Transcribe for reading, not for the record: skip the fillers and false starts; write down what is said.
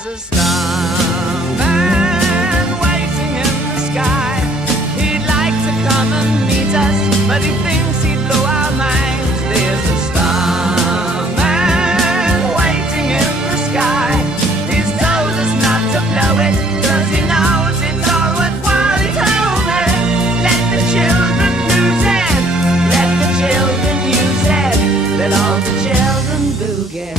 There's a starman waiting in the sky. He'd like to come and meet us, but he thinks he'd blow our minds. There's a starman waiting in the sky. He's told us not to blow it, 'cause he knows it's all worthwhile. He told me, let the children lose it, let the children use it, let all the children boogie.